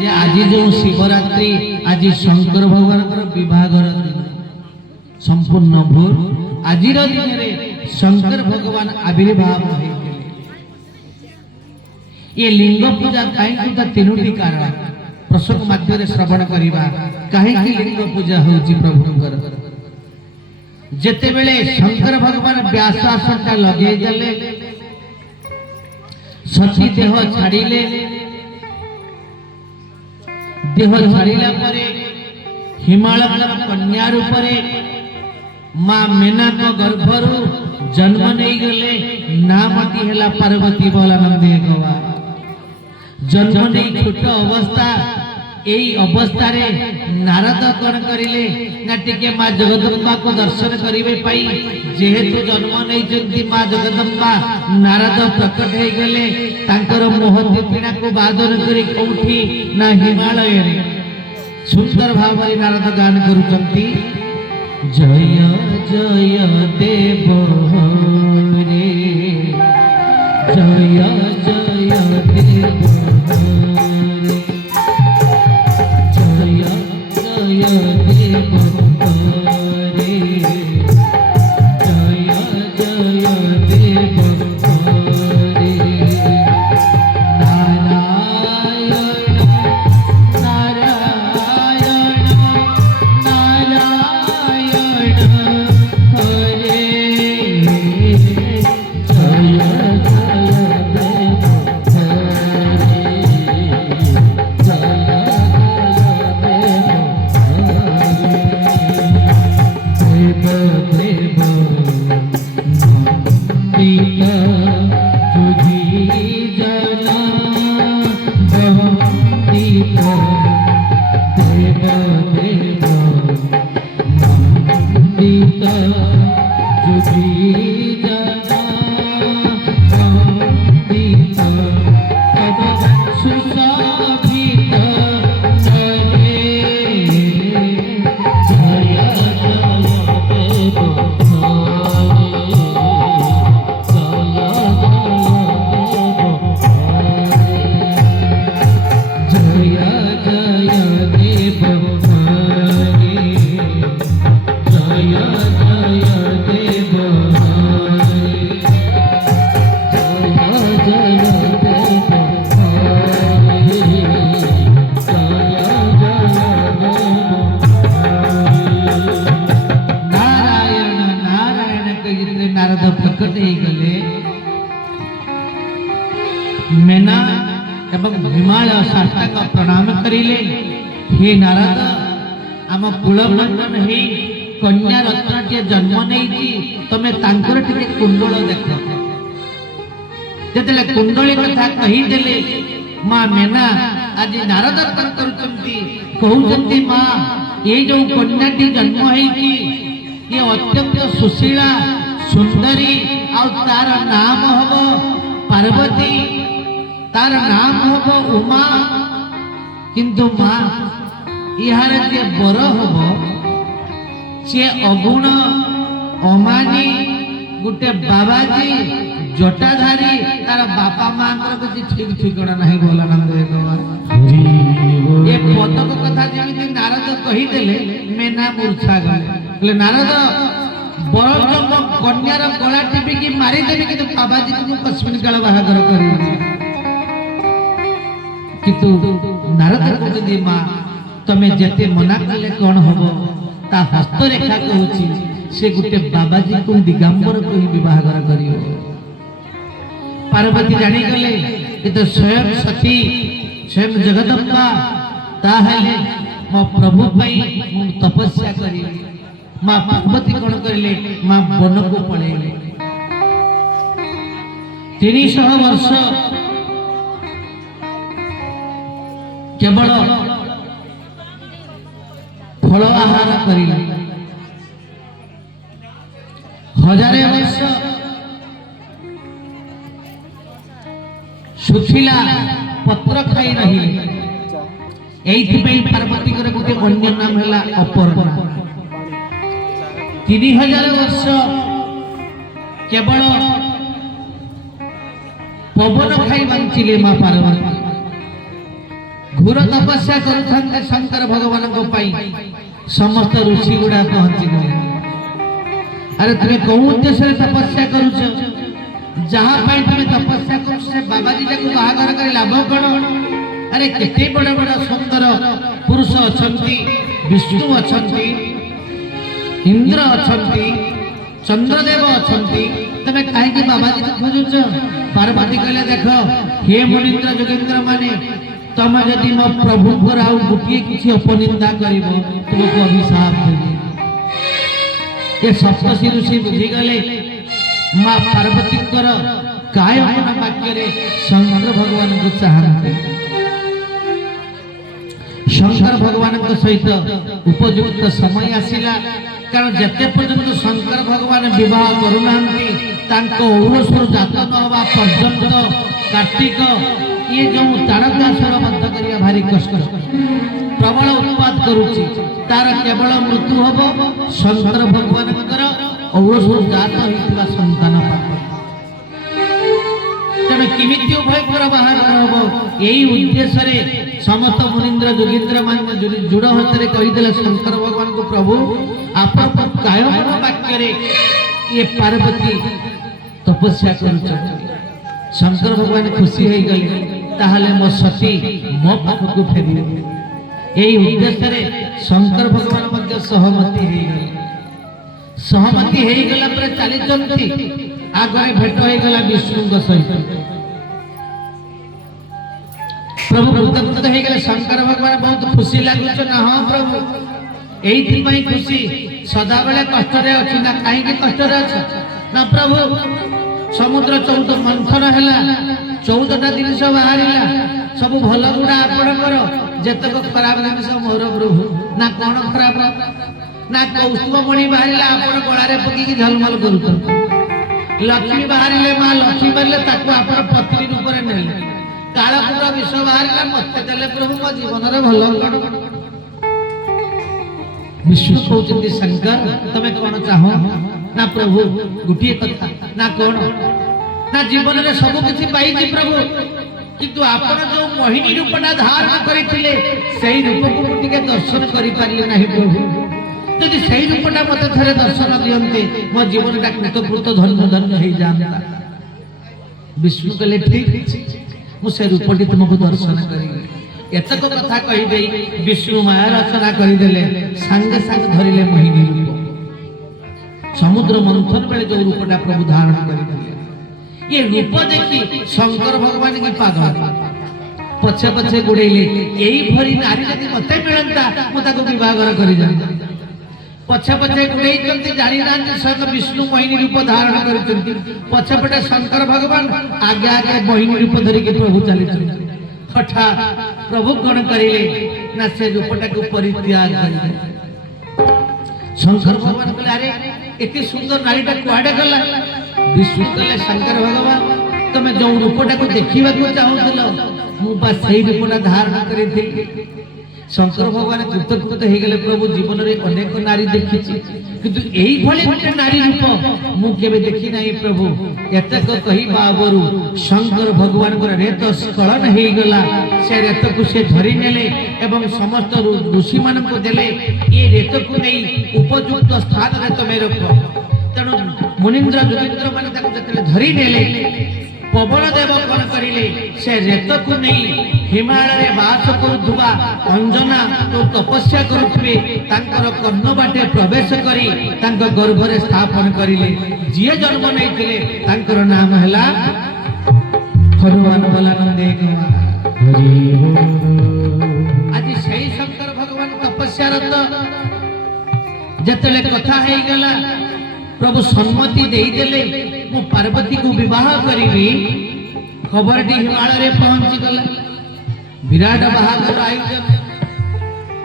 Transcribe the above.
जे आज जो शिवरात्रि आज शंकर भगवान विवाहर दिन संपूर्ण भोर आज दिन में शंकर भगवान आविर्भाव होते ये लिंग पूजा कहीं तीनोटी कारण प्रसंग माध्यम श्रवण करवा कहीं लिंग पूजा होची प्रभुंकर जेते बेले शंकर भगवान व्यास आसनटा लगे देले सती देह छाड़िले देह छाड़िला परे हिमालय कन्या रूपरे मां मेना गर्भरु जन्म नहीं गले नामटी हेला पार्वती बलानंदे गवा जन्म नहीं छोट अवस्था एई अवस्था रे नारद कौन करिले ना टिके मां जगदम्बा को दर्शन करिवे पाई जेहेतु जन्म नहीं जंती मां जगदम्बा नारद प्रकट हे गले तांकर मोहती पीड़ा को बादन करी कोठी ना हिमालय रे सुंदर भाव रे नारद गान करूचंती जय जय देव रे जय जय देव रे जय जय देव रे जय जय देव रे नारायण नारायण नारायण हरे जय जय देव हरे जय मेना एवं हिमालय साष्टांग प्रणाम करिले हे नारद आम कुलबंधन हे कन्या रत्नटे जन्म नहीं तमे तांकर टिके कुंडल देख जेतेले कुंडली कथा कही देले मां मेना आज नारद अर्पण करूचंती कहउचंती मां ये जो कन्याटी जन्म हेची ये अत्यंत सुशीला सुंदरी आ तार नाम हबो पार्वती तार नाम हबो उमा किंतु मां इहार जे बर हबो से अगुण अमानी गुटे बाबाजी जटाधारी तार बापा मां किसी ठीक ठिकाना नहीं भोलानंद ये पदक कथा जमी नारद कही देले मेना मूर्छा गले नारद बरजम कन्यार गला टिपिकी मारिदेवी कि बाबाजी तुमको कस्मिन काल बाहागर कर किंतु नारद कहते मां तमें जेते मना कले कौन हम ता हस्तरेखा कहूँ से गोटे बाबाजी को दिगंबर को ही बाहागर कर पार्वती जानीगले ये तो स्वयं सती स्वयं जगदम्बा ताहले मो प्रभु पाई तपस्या करी मां पार्वती कौन करिले मां वन को पळेले 300 वर्ष केवल फल आहार करिले 1000 वर्ष सुथिला पत्र खाई रही एई पार्वती गोटे अन्य नाम है अपर्णा 3000 वर्ष केवल पवन खाई बांचिले मां पार्वती घोर तपस्या करुथांते शंकर भगवान को पाई समस्त ऋषि गुड़ा पहुंची गए। अरे तुम कौ उद्देश्य तपस्या करुच जहाँ पाई तुम तपस्या करुच से बाबाजी को बाहागर कर लाभ कौन? अरे केते बड़ बड़ सुंदर पुरुष अछंती, विष्णु अछंती, इंद्र अछंती, चंद्रदेव अछंती, तमे काहे कि बाबाजी को खोजुच? पार्वती कहले देख हे मुनीन्द्र जोगेन्द्र माने तुम जदि मो प्रभु को आउ गोटे किसी अपनिंदा करिवो तुमको अभिशाप देबे। ये सप्तषि ऋषि बुझी गले मां पार्वती काय मन वाक्य रे शंकर भगवान को चाहते। शंकर भगवान को सहित उपयुक्त समय आसिला, कारण जते पर्यंत शंकर भगवान विवाह करूना औरसर जात नवा पर्यंत कार्तिक ये जो तारकासुर बंध करिया भारी कष्ट प्रबल उत्पाद करुची तार केवल मृत्यु हम शंकर भगवान औरसर जात होइतिबा संतान पाठ तेणु किमिति उभयकर बाहागर हम यही उद्देश्य समस्त मुनीन्द्र जोगीन्द्र मान जुड़ हस्ते कहीदेले शंकर भगवान को प्रभु आप काय वाक्य ये पार्वती तपस्या कर शंकर भगवान खुशी हो गए ताहले मो सती मो पाख को फेरी यही उद्देश्य शंकर भगवान मध्य सहमति हो गए। सहमति हो गला पर चली चलती आगे भेट हो गला विष्णु सहित प्रभु कृतकृत हो गए। शंकर भगवान बहुत खुशी लगुच ना हाँ प्रभु यही खुशी सदा बेले कष्ट अच्छी ना कहीं कष्ट अच्छे ना प्रभु समुद्र 14 मंथन है 14टा जिनस बाहर सब भल गुड़ा आपणकर जेतक खराब जिनस मोर प्रभु ना कौन खराब ना कौस्तुभमणि बाहर आप गलारे पकईकि झलमल कर लक्ष्मी बाहर माँ लक्ष्मी बाहर आप पत्नी रूप में नेले कालकूट विष बाहर मत देले प्रभु मो जीवन भल विष्णु कहते शंकर तमें कौन चाह ना प्रभु गोटे कथा ना कौन ना जीवन में सब किसी पाई प्रभु किंतु आपण जो मोहिनी रूपटा धारण करते रूप को टे दर्शन कर पारे ना प्रभु यदि से रूपटा मत थे दर्शन दियंते मो जीवन कृतकृत धन्य धन्य हो जाता। विष्णु कहले ठीक मुझे रूपटी तुमको दर्शन करी एतक कथा कहीदे विष्णु माया रचना करदेले सांगे सांगे धरिले मोहिनी रूप समुद्र मंथन बेले जो रूपटा प्रभु धारण करते ये रूप देखी शंकर भगवान की पागल पछे पछे गुड़ेले यही भरी नारी यदि मत मिलता मुझे बहागर कर पछे पछे गुड़े जानी ना स्वयं विष्णु मोहिनी रूप धारण कर पछेपटे शंकर भगवान आगे आगे मोहिनी रूप धरिकी प्रभु चली हठात प्रभु कौन करें ना से रूपटा को परित्याग कर शंकर भगवान कहले अरे इतनी सुंदर नारीटा कुआडे गला? विष्णु कहले शंकर भगवान तुम जो रूपटा को देखा चाहूल मुझे से रूपटा धारण कर शंकर भगवान कृतकृत हो गले प्रभु जीवन में अनेक नारी देखी किंतु यही भली गोटे नारी रूप मुझे देखी ना प्रभु एतक कही बाबरू शंकर भगवान रेत स्खलन हो गला से रेत को से धरी नेले एवं समस्त ऋषि मान को देले ये रेत को नहीं उपयुक्त स्थान में तुम रख तेणु मुनीन्द्र जोगीन्द्र मान धरी नेले पवन देव कौन करिले से रेत को नहीं हिमालय बास करुवा अंजना तो तपस्या करुवे कर्ण बाटे प्रवेश करी गर्भ में स्थापन करिले जी जन्म नहीं नाम है हनुमान बलानंद आज से शंकर भगवान तपस्यारत जिते कथा हो गला प्रभु सम्मति देदेले मु पार्वती को विवाह करी खबर टी हिमालय पहुंची गला विराट बाहागर आयोजन